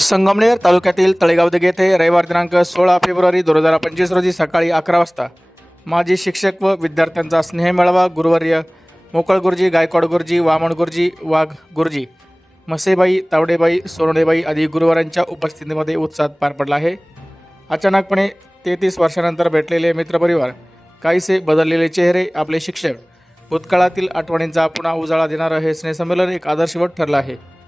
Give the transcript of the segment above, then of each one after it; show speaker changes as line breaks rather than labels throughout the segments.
संगमनेर तालुक्यातील तळेगाव दिघे येथे रविवार दिनांक सोळा फेब्रुवारी दोन हजार पंचवीस रोजी सकाळी अकरा वाजता माजी शिक्षक व विद्यार्थ्यांचा स्नेह मेळावा गुरुवर्य मोकळ गुरुजी गायकवाड गुरुजी वामण गुरुजी वाघ गुरुजी. मसेबाई तावडेबाई सोनडेबाई आदी गुरुवारांच्या उपस्थितीमध्ये उत्साहात पार पडला आहे. अचानकपणे तेहतीस वर्षानंतर भेटलेले मित्रपरिवार काहीसे बदललेले चेहरे आपले शिक्षक. भूतकाळातील आठवणींचा पुन्हा उजाळा देणारं हे स्नेहसंमेलन एक आदर्शवत ठरलं आहे.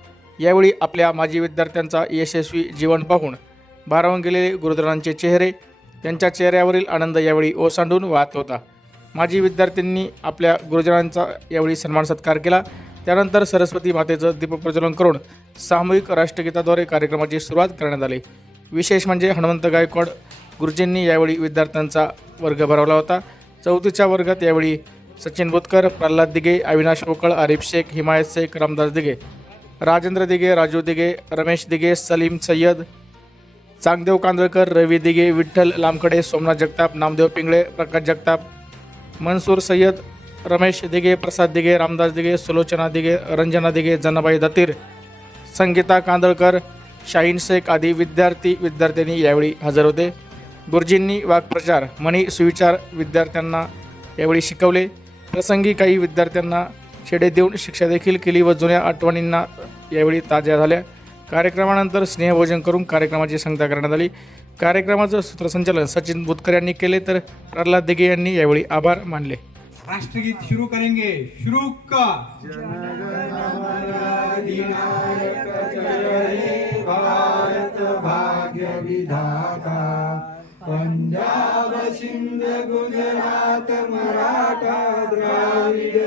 यावेळी आपल्या माजी विद्यार्थ्यांचा यशस्वी जीवन पाहून भारावून गेलेले गुरुद्रांचे चेहरे त्यांच्या चेहऱ्यावरील आनंद यावेळी ओसांडून वाहत होता. माजी विद्यार्थ्यांनी आपल्या गुरुजनांचा यावेळी सन्मान सत्कार केला. त्यानंतर सरस्वती मातेचं दीपप्रज्वलन करून सामूहिक राष्ट्रगीताद्वारे कार्यक्रमाची सुरुवात करण्यात आली. विशेष म्हणजे हनुमंत गायकवाड गुरुजींनी यावेळी विद्यार्थ्यांचा वर्ग भरवला होता. चौथीच्या वर्गात यावेळी सचिन बोतकर प्रल्हाद दिघे अविनाश पोकळ आरिफ शेख हिमायत शेख रामदास दिघे राजेंद्र दिघे राजू दिघे रमेश दिघे सलीम सय्यद चांगदेव कांदळकर रवी दिघे विठ्ठल लामखडे सोमनाथ जगताप नामदेव पिंगळे प्रकाश जगताप मनसूर सय्यद रमेश दिघे प्रसाद दिघे रामदास दिघे सुलोचना दिघे रंजना दिघे जनाबाई दतीर संगीता कांदळकर शाहीन शेख आदी विद्यार्थी विद्यार्थ्यांनी यावेळी हजर होते. गुरुजींनी वाक्प्रचार म्हणी सुविचार विद्यार्थ्यांना यावेळी शिकवले. प्रसंगी काही विद्यार्थ्यांना शेडे देऊन शिक्षा देखील केली व जुन्या आठवणींना यावेळी ताज्या झाल्या. कार्यक्रमानंतर स्नेहभोजन करून कार्यक्रमाची सांगता करण्यात आली. कार्यक्रमाचं सूत्रसंचालन सचिन बुतकर यांनी केले तर प्रल्हाद दिघे यांनी यावेळी आभार मानले.
राष्ट्रगीत शुरू करेंगे. शुरू का? पंजाब सिंध गुजरात मराठा द्राविड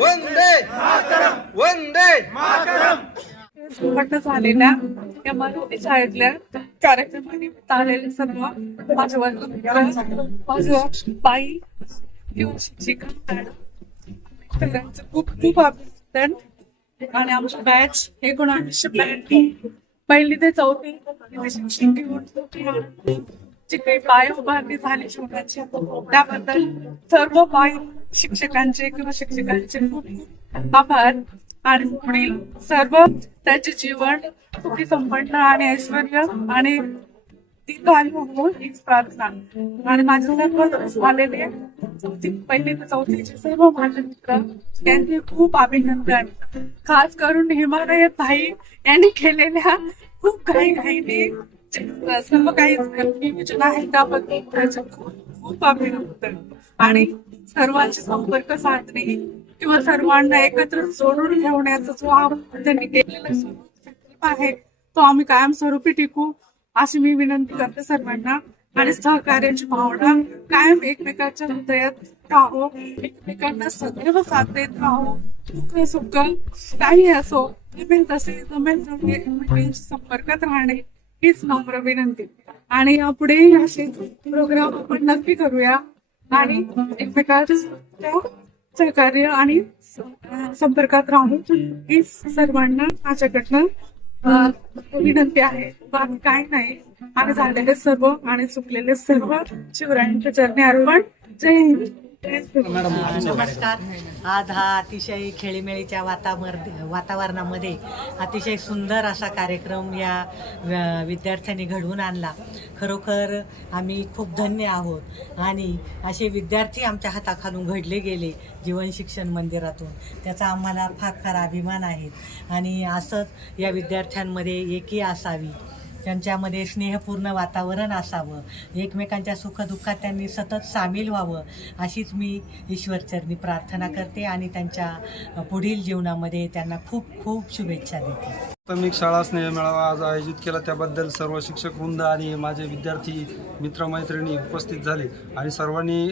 वंदे वंदे
संपन्न झालेल्या या मराठी शाळेतल्या कार्यक्रमानिमित्त आलेले सर्व माझ्या वर्ग माझं बाई किंवा शिक्षिका मॅडम सगळ्यांचं खूप खूप अभिनंदन. आणि आमची बॅच एकोणावीसशे ब्याण्णव पहिली ते चौथी म्हणजे शिक्षक होती जी काही पाय उभारणी झाली. शिवण्याची त्याबद्दल सर्व बाई शिक्षकांचे किंवा शिक्षकांचे आभार. आणि पुढील सर्व त्याचे जीवन सुखी संपन्न आणि ऐश्वर आणि दीर्घायू हो हीच प्रार्थना. आणि माझ्या सर्व आलेले चौथी पहिली ते चौथीचे सर्व माझे मित्र त्यांचे खूप अभिनंदन. खास करून हिमालय भाई यांनी केलेल्या खूप काही काही सर्व काही नियोजन आहे त्याबद्दल त्याचे खूप अभिनंदन. आणि सर्वांचे संपर्क साधणे किंवा सर्वांना एकत्र जोडून ठेवण्याचा जो हा त्यांनी केलेला आहे. तो आम्ही कायमस्वरूपी टिकू अशी मी विनंती करते सर्वांना आणि सहकार्याची भावना कायम एकमेकांच्या हृदयात राहो. एकमेकांना सदैव साथ देत राहो. दुःख सुख काही असो जमेल तसे जमेल तेवढे एकमेकांशी संपर्कात राहणे हीच नम्र विनंती. आणि यापुढे असे प्रोग्राम आपण नक्की करूया. आणि एकमेकांच्या सहकार्य आणि संपर्कात राहून हीच सर्वांना माझ्याकडनं विनंती आहे. बाकी काही नाही आणि झालेले सर्व आणि चुकलेले सर्व शिवरायांच्या चरणी अर्पण जय हिंद.
नमस्कार. आज हा अतिशय खेळीमेळीच्या वातावर वातावरणामध्ये अतिशय सुंदर असा कार्यक्रम या विद्यार्थ्यांनी घडवून आणला. खरोखर आम्ही खूप धन्य आहोत. आणि असे विद्यार्थी आमच्या हाताखालून घडले गेले जीवन शिक्षण मंदिरातून. त्याचा आम्हाला फार फार अभिमान आहे. आणि असंच या विद्यार्थ्यांमध्ये एकी असावी. त्यांच्यामध्ये स्नेहपूर्ण वातावरण असावं एकमेकांच्या सुखदुःखात त्यांनी सतत सामील व्हावं अशीच मी ईश्वरचरणी प्रार्थना करते आणि त्यांच्या पुढील जीवनामध्ये त्यांना खूप खूप शुभेच्छा देते.
प्राथमिक शाळा स्नेह मेळावा आज आयोजित केला. त्याबद्दल सर्व शिक्षक वृंद आणि माझे विद्यार्थी मित्रमैत्रिणी उपस्थित झाले आणि सर्वांनी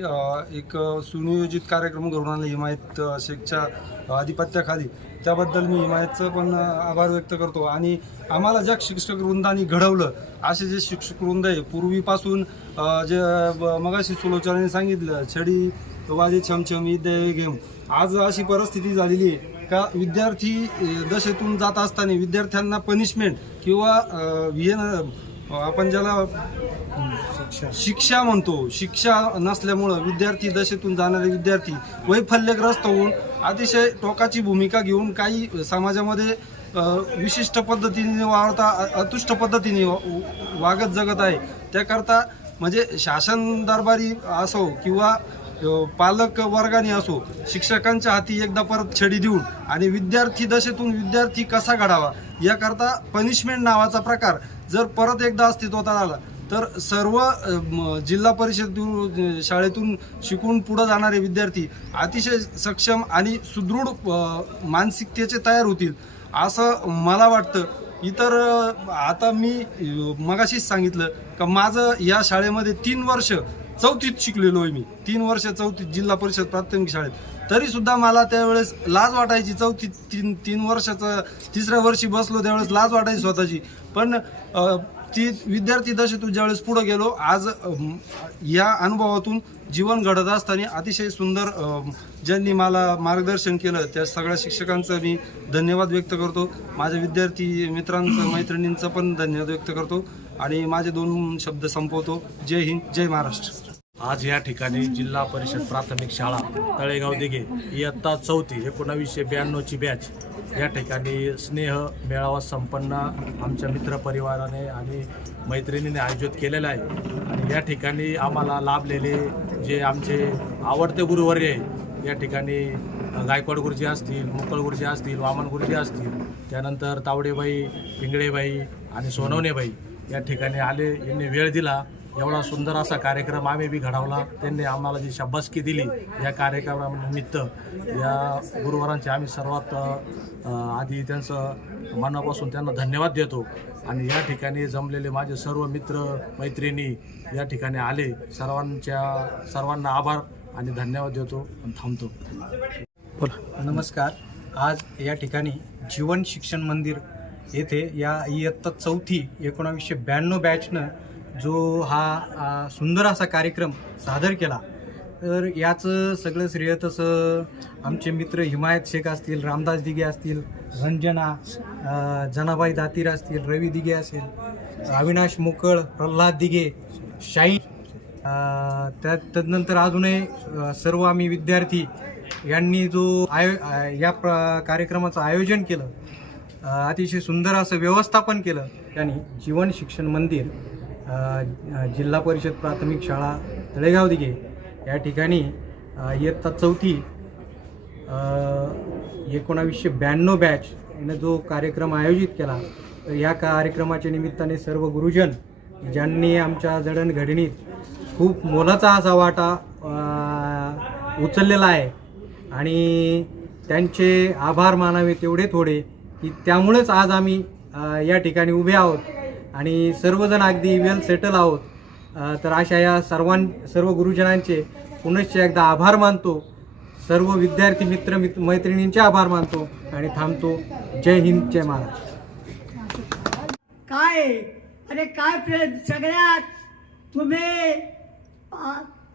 एक सुनियोजित कार्यक्रम घडून आणला हिमायत शेखच्या आधिपत्याखाली. त्याबद्दल मी हिमायतचं पण आभार व्यक्त करतो. आणि आम्हाला ज्या शिक्षक वृंदाने घडवलं असे जे शिक्षक वृंद आहे पूर्वीपासून जे मगाशी सुलोचनाने सांगितलं छडी वाजे छमछम विद्या घेम आज अशी परिस्थिती झालेली आहे. का विद्यार्थी दशेतून जात असताना विद्यार्थ्यांना पनिशमेंट किंवा आपण ज्याला शिक्षा. म्हणतो शिक्षा नसल्यामुळं विद्यार्थी दशेतून जाणारे विद्यार्थी वैफल्यग्रस्त होऊन अतिशय टोकाची भूमिका घेऊन काही समाजामध्ये विशिष्ट पद्धतीने वावरता अतुष्ट पद्धतीने वागत जगत आहे. त्याकरता म्हणजे शासन दरबारी असो किंवा पालक वर्गाने असो शिक्षकांच्या हाती एकदा परत छडी देऊन आणि विद्यार्थी दशेतून विद्यार्थी कसा घडावा याकरता पनिशमेंट नावाचा प्रकार जर परत एकदा अस्तित्वात आला तर सर्व जिल्हा परिषद शाळेतून शिकून पुढे जाणारे विद्यार्थी अतिशय सक्षम आणि सुदृढ मानसिकतेचे तयार होतील असं मला वाटतं. इतर आता मी मगाशीच सांगितलं का माझं या शाळेमध्ये तीन वर्ष चौथीत शिकलेलो आहे मी तीन वर्ष चौथीत जिल्हा परिषद प्राथमिक शाळेत. तरी सुद्धा मला त्यावेळेस लाज वाटायची. चौथी तीन तीन वर्षाचं तिसऱ्या वर्षी बसलो त्यावेळेस लाज वाटायची स्वतःची. पण ती विद्यार्थी दशेतून ज्यावेळेस पुढे गेलो आज या अनुभवातून जीवन घडत असताना अतिशय सुंदर ज्यांनी मला मार्गदर्शन केलं त्या सगळ्या शिक्षकांचं मी धन्यवाद व्यक्त करतो. माझ्या विद्यार्थी मित्रांचं मैत्रिणींचं पण धन्यवाद व्यक्त करतो. आणि माझे दोन शब्द संपवतो. जय हिंद जय महाराष्ट्र.
आज या ठिकाणी जिल्हा परिषद प्राथमिक शाळा तळेगाव दिघे इयत्ता चौथी एकोणावीसशे ब्याण्णवची बॅच. या ठिकाणी स्नेह मेळावा संपन्न आमच्या मित्रपरिवाराने आणि मैत्रिणीने आयोजित केलेला आहे. आणि या ठिकाणी आम्हाला लाभलेले जे आमचे आवडते गुरुवर्य आहे या ठिकाणी गायकवाड गुरुजी असतील मुकळ गुरुजी असतील वामन गुरुजी असतील त्यानंतर तावडेबाई पिंगळेबाई आणि सोनवणेबाई या ठिकाणी आले यांनी वेळ दिला. एवढा सुंदर असा कार्यक्रम आम्ही बी घडवला. त्यांनी आम्हाला जी शाबासकी दिली या कार्यक्रमानिमित्त या गुरुवारांचे आम्ही सर्वात आधी त्यांचं मनापासून त्यांना धन्यवाद देतो. आणि या ठिकाणी जमलेले माझे सर्व मित्र मैत्रिणी या ठिकाणी आले. सर्वांच्या सर्वांना आभार आणि धन्यवाद देतो आणि थांबतो.
नमस्कार. आज या ठिकाणी जीवन शिक्षण मंदिर येथे या इयत्ता चौथी एकोणावीसशे ब्याण्णव बॅचनं जो हा सुंदर असा कार्यक्रम सादर केला तर याचं सगळं श्रेय तसं आमचे मित्र हिमायत शेख असतील रामदास दिघे असतील रंजना जनाबाई दातीर असतील रवी दिघे असेल अविनाश मोकळ प्रल्हाद दिघे शाईन त्या तदनंतर अजूनही सर्व आम्ही विद्यार्थी यांनी जो आयो या प्र कार्यक्रमाचं आयोजन केलं अतिशय सुंदर असं व्यवस्थापन केलं त्यांनी जीवन शिक्षण मंदिर जिल्हा परिषद प्राथमिक शाळा तळेगाव दिघे. या ठिकाणी इयत्ता चौथी एकोणावीसशे ब्याण्णव बॅच यानं जो कार्यक्रम आयोजित केला तर या कार्यक्रमाच्या निमित्ताने सर्व गुरुजन ज्यांनी आमच्या जडणघडणीत खूप मोलाचा असा वाटा उचललेला आहे आणि त्यांचे आभार मानावे तेवढे थोडे की त्यामुळेच आज आम्ही या ठिकाणी उभे आहोत. आणि सर्वजण अगदी वेल सेटल आहोत. तर अशा या सर्वां सर्व गुरुजनांचे पुनश्च एकदा आभार मानतो. सर्व विद्यार्थी मित्र मित्र मैत्रिणींचे आभार मानतो आणि थांबतो. जय हिंद जय महाराष्ट्र.
काय? अरे काय प्रेम? सगळ्यात तुम्ही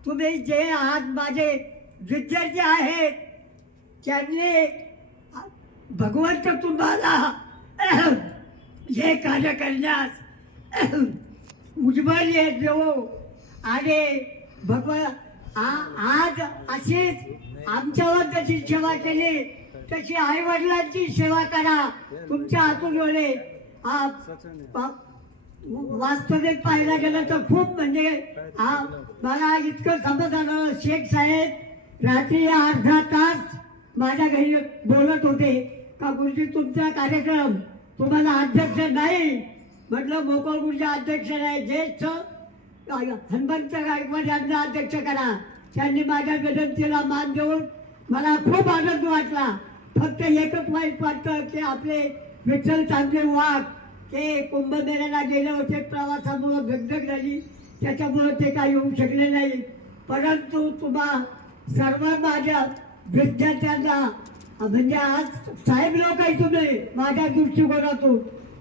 तुम्ही जे आहात माझे विद्यार्थी आहेत त्यांनी भगवंत तुम्हाला हे कार्य करण्यास उज्ज्वल जवळ आणि भगव आ- आज अशीच आमच्यावर जशी सेवा केली तशी आई वडिलांची सेवा करा. तुमच्या हातून डोळे वास्तविक पाहायला गेलं तर खूप म्हणजे हा मला इतकं समज आलं शेख साहेब रात्री अर्धा तास माझ्या घरी बोलत होते का गुरुजी तुमचा कार्यक्रम तुम्हाला अध्यक्ष नाही म्हटलं मोकळ अध्यक्ष नाही ज्येष्ठ हनुमंत गायकवाड यांना अध्यक्ष करा. त्यांनी माझ्या विनंतीला मान देऊन मला खूप आनंद वाटला. फक्त एकच वाईट वाटतं की आपले विठ्ठल चांगले वाघ ते कुंभमेळ्याला गेले होते प्रवासामुळं दगदग झाली. त्याच्यामुळं ते काही येऊ शकले नाही. परंतु तुम्हा सर्व माझ्या विद्यार्थ्यांना म्हणजे आज साहेब लोक आहे तुम्ही माझ्या दृष्टिकोनातून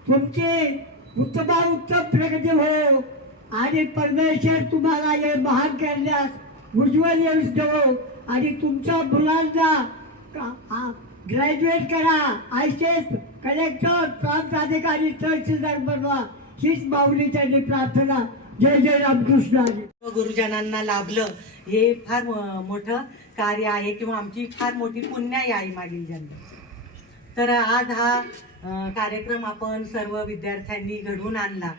तुमचे उत्तमा उत्तम प्रगती हो. आणि परमेश्वर तुम्हाला हे महान करण्यास उज्ज्वल यश देवो. आणि तुमच्या मुलांना ग्रॅज्युएट करा आय सी एस कलेक्टर प्रांत अधिकारी तहसीलदार बनवा. हीच माऊली त्यांनी प्रार्थना. जय जय रामकृष्ण
गुरुजनांना लाभलं. हे फार मोठं कार्य आहे किंवा आमची फार मोठी पुण्याई आहे मागील जन्म तर आज हा कार्यक्रम आपण सर्व विद्यार्थ्यांनी घडवून आणला.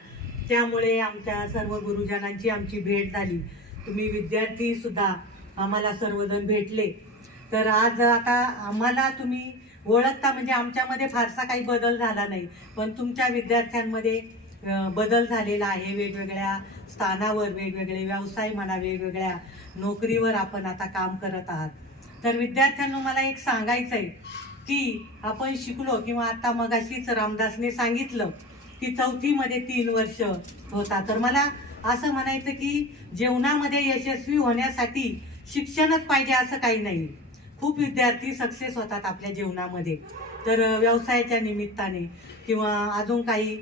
त्यामुळे आमच्या सर्व गुरुजनांची आमची भेट झाली. तुम्ही विद्यार्थी सुद्धा आम्हाला सर्वजण भेटले. तर आज आता आम्हाला तुम्ही ओळखता म्हणजे आमच्यामध्ये फारसा काही बदल झाला नाही. पण तुमच्या विद्यार्थ्यांमध्ये बदल झालेला आहे. वेगवेगळ्या स्थानावर वेगवेगळे व्यवसाय म्हणा वेगवेगळ्या नोकरीवर आपण आता काम करत आहात. तर विद्यार्थ्यांना मला एक सांगायचं आहे की आपण शिकलो किंवा आता मगाशीच रामदासने सांगितलं की चौथीमध्ये तीन वर्ष होता. तर मला असं म्हणायचं की जेवणामध्ये यशस्वी होण्यासाठी शिक्षणच पाहिजे असं काही नाही. खूप विद्यार्थी सक्सेस होतात आपल्या जीवनामध्ये तर व्यवसायाच्या निमित्ताने किंवा अजून काही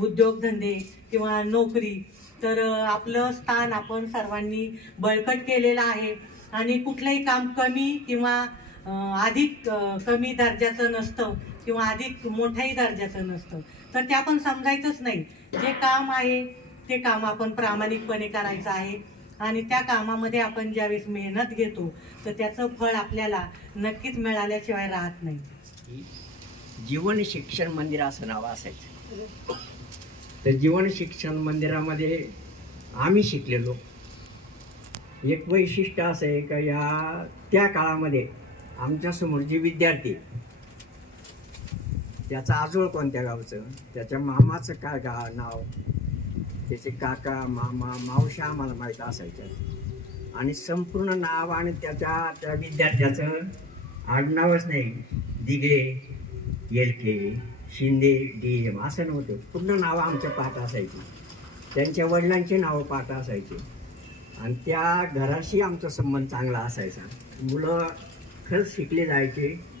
उद्योगधंदे किंवा नोकरी तर आपलं स्थान आपण सर्वांनी बळकट केलेलं आहे. आणि कुठलंही काम कमी किंवा अधिक कमी दर्जाचं नसतं किंवा अधिक मोठ्याही दर्जाचं नसतं. तर ते आपण समजायचंच नाही. जे काम आहे ते काम आपण प्रामाणिकपणे करायचं आहे आणि त्या कामामध्ये आपण ज्यावेळेस मेहनत घेतो तर त्याचं फळ आपल्याला नक्कीच मिळाल्याशिवाय राहत नाही.
जीवन शिक्षण मंदिर असं नाव असायचं. तर जीवन शिक्षण मंदिरामध्ये आम्ही शिकलेलो. एक वैशिष्ट्य असं आहे का या त्या काळामध्ये आमच्यासमोर जे विद्यार्थी त्याचा आजोळ कोणत्या गावचं? त्याच्या मामाचं काय गाव नाव? त्याचे काका मामा मावशा आम्हाला माहीत असायच्या. आणि संपूर्ण नाव आणि त्याच्या त्या विद्यार्थ्याचं आडनावच नाही. दिघे येलके शिंदे डी एम असं नव्हतं. पूर्ण नावं आमच्या पाठ असायची. त्यांच्या वडिलांची नावं पाठ असायची. आणि त्या घराशी आमचा संबंध चांगला असायचा. मुलं खरंच शिकले जायचे.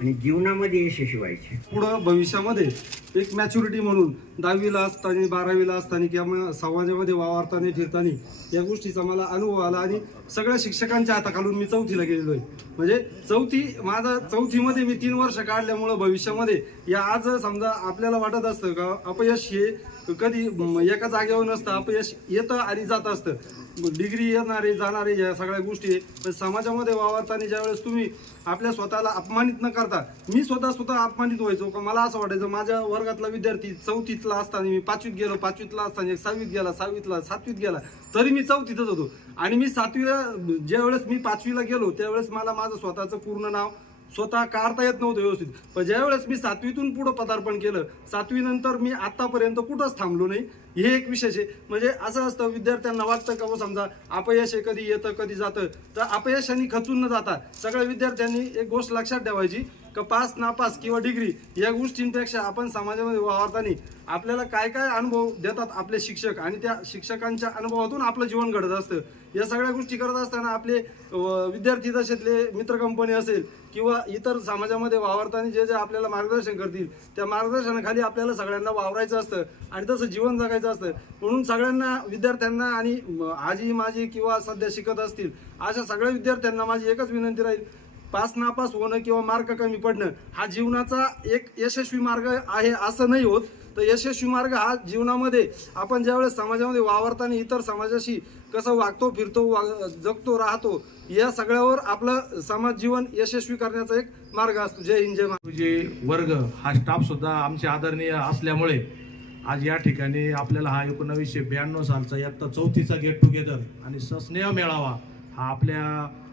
आणि जीवनामध्ये यशस्वी व्हायचे
पुढं भविष्यामध्ये एक मॅच्युरिटी म्हणून दहावीला असताना बारावीला असताना किंवा मग समाजामध्ये वावरताना फिरताना या गोष्टीचा मला अनुभव आला आणि सगळ्या शिक्षकांच्या हाताखालून मी चौथीला गेलेलो आहे म्हणजे चौथी माझा चौथीमध्ये मी तीन वर्ष काढल्यामुळं भविष्यामध्ये या आज समजा आपल्याला वाटत असतं का अपयश हे कधी एका जागेवर नसतं अपयश येतं आणि जात असतं डिग्री येणारे जाणारे या सगळ्या गोष्टी आहे. पण समाजामध्ये वावरताना ज्यावेळेस तुम्ही आपल्या स्वतःला अपमानित न करता मी स्वतः स्वतः अपमानित व्हायचो. का मला असं वाटायचं माझ्या वर्गातला विद्यार्थी चौथीतला असताना मी पाचवीत गेलो पाचवीतला असताना एक सहावीत गेला सहावीतला सातवीत गेला तरी मी चौथीतच होतो. आणि मी सातवीला ज्यावेळेस मी पाचवीला गेलो त्यावेळेस मला माझं स्वतःचं पूर्ण नाव स्वतः काढता येत नव्हतं व्यवस्थित. पण ज्यावेळेस मी सातवीतून पुढं पदार्पण केलं सातवीनंतर मी आत्तापर्यंत कुठंच थांबलो नाही. हे एक विशेष आहे. म्हणजे असं असतं विद्यार्थ्यांना वाटतं का हो समजा अपयश हे कधी येतं कधी जातं. तर अपयशाने खचून न जाता सगळ्या विद्यार्थ्यांनी एक गोष्ट लक्षात ठेवायची का पास नापास किंवा डिग्री या गोष्टींपेक्षा आपण समाजामध्ये वावरताना आपल्याला काय काय अनुभव देतात आपले शिक्षक आणि त्या शिक्षकांच्या अनुभवातून आपलं जीवन घडत असतं. या सगळ्या गोष्टी करत असताना आपले विद्यार्थी दशेतले मित्र कंपनी असेल किंवा इतर समाजामध्ये वावरताना जे जे आपल्याला मार्गदर्शन करतील त्या मार्गदर्शनाखाली आपल्याला सगळ्यांना वावरायचं असतं आणि तसं जीवन जगायचं असतं. म्हणून सगळ्यांना विद्यार्थ्यांना आणि आजी माझी किंवा सध्या शिकत असतील अशा सगळ्या विद्यार्थ्यांना माझी एकच विनंती राहील पास नापास होणं किंवा मार्क कमी पडणं हा जीवनाचा एक यशस्वी मार्ग आहे असं नाही होत. तर यशस्वी मार्ग हा जीवनामध्ये आपण ज्यावेळेस समाजामध्ये वावरताना इतर समाजाशी कसं वागतो फिरतो वा जगतो राहतो या सगळ्यावर आपलं समाज जीवन यशस्वी करण्याचा एक मार्ग असतो. जय हिंद जय
जे वर्ग हा स्टाफ सुद्धा आमचे आदरणीय असल्यामुळे आज या ठिकाणी आपल्याला हा एकोणावीसशे ब्याण्णव सालचा इयत्ता चौथीचा गेट टुगेदर आणि सस्नेह मेळावा हा आपल्या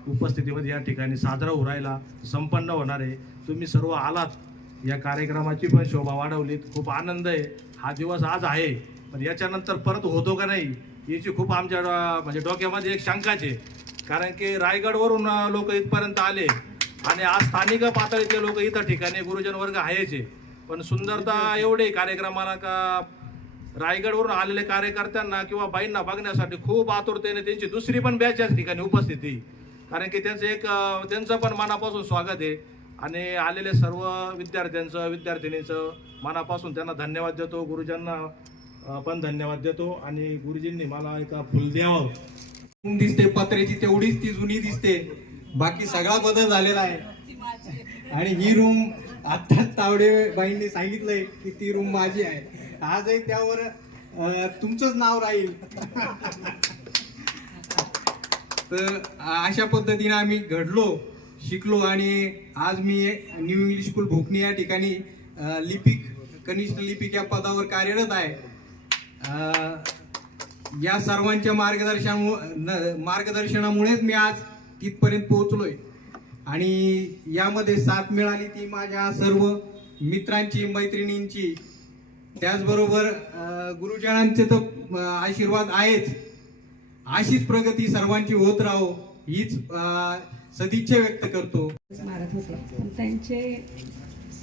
उपस्थितीमध्ये या ठिकाणी साजरा उरायला संपन्न होणार आहे. तुम्ही सर्व आलात. या कार्यक्रमाची पण शोभा वाढवलीत. खूप आनंद आहे. हा दिवस आज आहे. पण याच्यानंतर परत होतो का नाही याची खूप आमच्या म्हणजे डोक्यामध्ये एक शंकाच आहे. कारण की रायगडवरून लोक इथपर्यंत आले. आणि आज स्थानिक पातळीचे लोक इतर ठिकाणी गुरुजन वर्ग आहेचे पण सुंदरता एवढी कार्यक्रमाला का रायगडवरून आलेले कार्यकर्त्यांना किंवा बाईंना बघण्यासाठी खूप आतुरतेने त्यांची दुसरी पण बॅच या ठिकाणी उपस्थिती कारण की त्यांचं एक त्यांचं पण मनापासून स्वागत आहे. आणि आलेले सर्व विद्यार्थ्यांचं विद्यार्थिनीचं मनापासून त्यांना धन्यवाद देतो. गुरुजींना पण धन्यवाद देतो. आणि गुरुजींनी मला एका फुल द्यावं.
दिसते पत्र्याची तेवढीच ती जुनी दिसते. बाकी सगळा बदल झालेला आहे. आणि ही रूम आत्ताच तावडेबाईंनी सांगितलंय की ती रूम माझी आहे. आजही त्यावर तुमचंच नाव राहील. तर अशा पद्धतीने आम्ही घडलो शिकलो आणि आज मी न्यू इंग्लिश स्कूल भोकणी या ठिकाणी लिपिक कनिष्ठ लिपिक या पदावर कार्यरत आहे. या सर्वांच्या मार्गदर्शनामुळे मार्गदर्शनामुळेच मी आज तिथपर्यंत पोहोचलोय. आणि यामध्ये साथ मिळाली ती माझ्या सर्व मित्रांची मैत्रिणींची. त्याचबरोबर गुरुजनांचे तर आशीर्वाद आहेच. अशीच प्रगती सर्वांची होत राहो हीच सदिच्छा व्यक्त करतो.
मारत होते. पण त्यांचे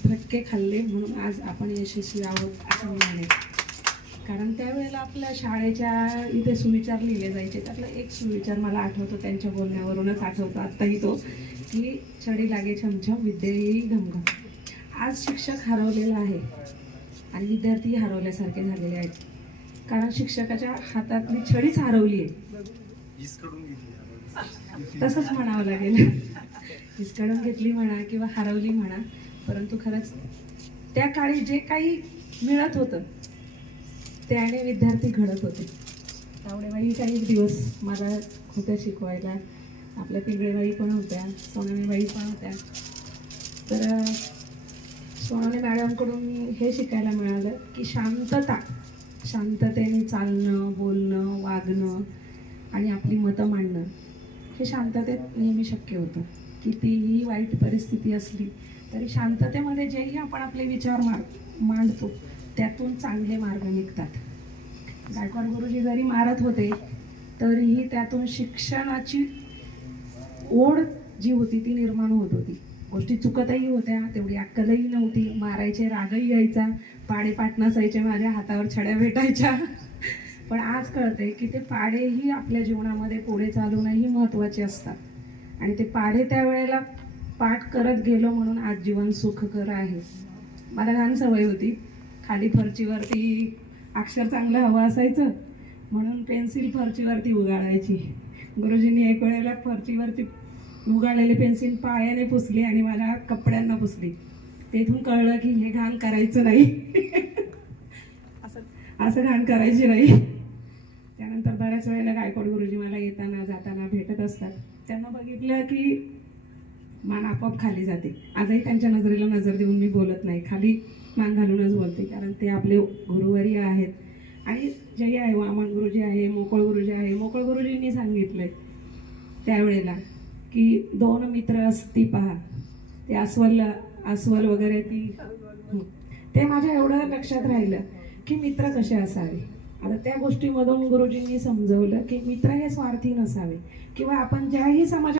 फटके खाल्ले म्हणून आज आपण यशस्वी आहोत असं मी कारण त्यावेळेला आपल्या शाळेच्या इथे सुविचार लिहिले जायचे. त्यातला एक सुविचार मला आठवतो त्यांच्या बोलण्यावरूनच आठवतो आत्ताही तो की छडी लागे छमछम विद्येही येई घमघम. आज शिक्षक हरवलेला आहे आणि विद्यार्थी हरवल्यासारखे झालेले आहेत. कारण शिक्षकाच्या हातातली छडीच हरवली आहे. तसंच म्हणावं लागेल. हिसकाडून घेतली म्हणा किंवा हरवली म्हणा परंतु खरंच त्या काळी जे काही मिळत होतं त्याने विद्यार्थी घडत होते. तावडेबाई काही दिवस मला होत्या शिकवायला. आपल्या पिंगळेबाई पण होत्या सोनालीबाई पण होत्या. तर सोनाली मॅडमकडून हे शिकायला मिळालं की शांतता. शांततेने चालणं बोलणं वागणं आणि आपली मतं मांडणं हे शांततेत नेहमी शक्य होतं. कितीही वाईट परिस्थिती असली तरी शांततेमध्ये जेही आपण आपले विचार मार मांडतो त्यातून चांगले मार्ग निघतात. गायकवाड गुरुजी जरी मारत होते तरीही त्यातून शिक्षणाची ओढ जी होती ती निर्माण होत होती. गोष्टी चुकतही होत्या तेवढी अक्कलही नव्हती. मारायचे रागही यायचा पाडे पाट नसायचे माझ्या हातावर छड्या भेटायच्या. पण आज कळते की ते पाडेही आपल्या जीवनामध्ये पुढे चालवणंही महत्त्वाचे असतात. आणि ते पाढे त्यावेळेला पाठ करत गेलो म्हणून आज जीवन सुखकर आहे. मला लहान सवय होती. खाली फरचीवरती अक्षर चांगलं हवं असायचं म्हणून पेन्सिल फरचीवरती उगाळायची. गुरुजींनी एक वेळेला फरचीवरती उगाळलेली पेन्सिल पायाने पुसली आणि मला कपड्यांना पुसली. तेथून कळलं की हे घाण करायचं नाही. असं. असं घाण करायची नाही. त्यानंतर बऱ्याच वेळेला गायकवाड गुरुजी मला येताना जाताना भेटत असतात. त्यांना बघितलं की मान आपोआप खाली जाते. आजही त्यांच्या नजरेला नजर देऊन मी बोलत नाही. खाली मान घालूनच बोलते कारण ते आपले गुरुवारी आहेत. आणि जय आहे वामन गुरुजी आहे मोकळ गुरुजी आहे. मोकळ गुरुजींनी सांगितलंय त्यावेळेला. की दोन मित्र असती पहा ते अस्वल अस्वल वगैरे ती ते माझ्या एवढं लक्षात राहिलं की मित्र कसे असावे. आता त्या गोष्टीमधून गुरुजींनी समजवलं की मित्र हे स्वार्थी नसावे किंवा आपण ज्याही समाज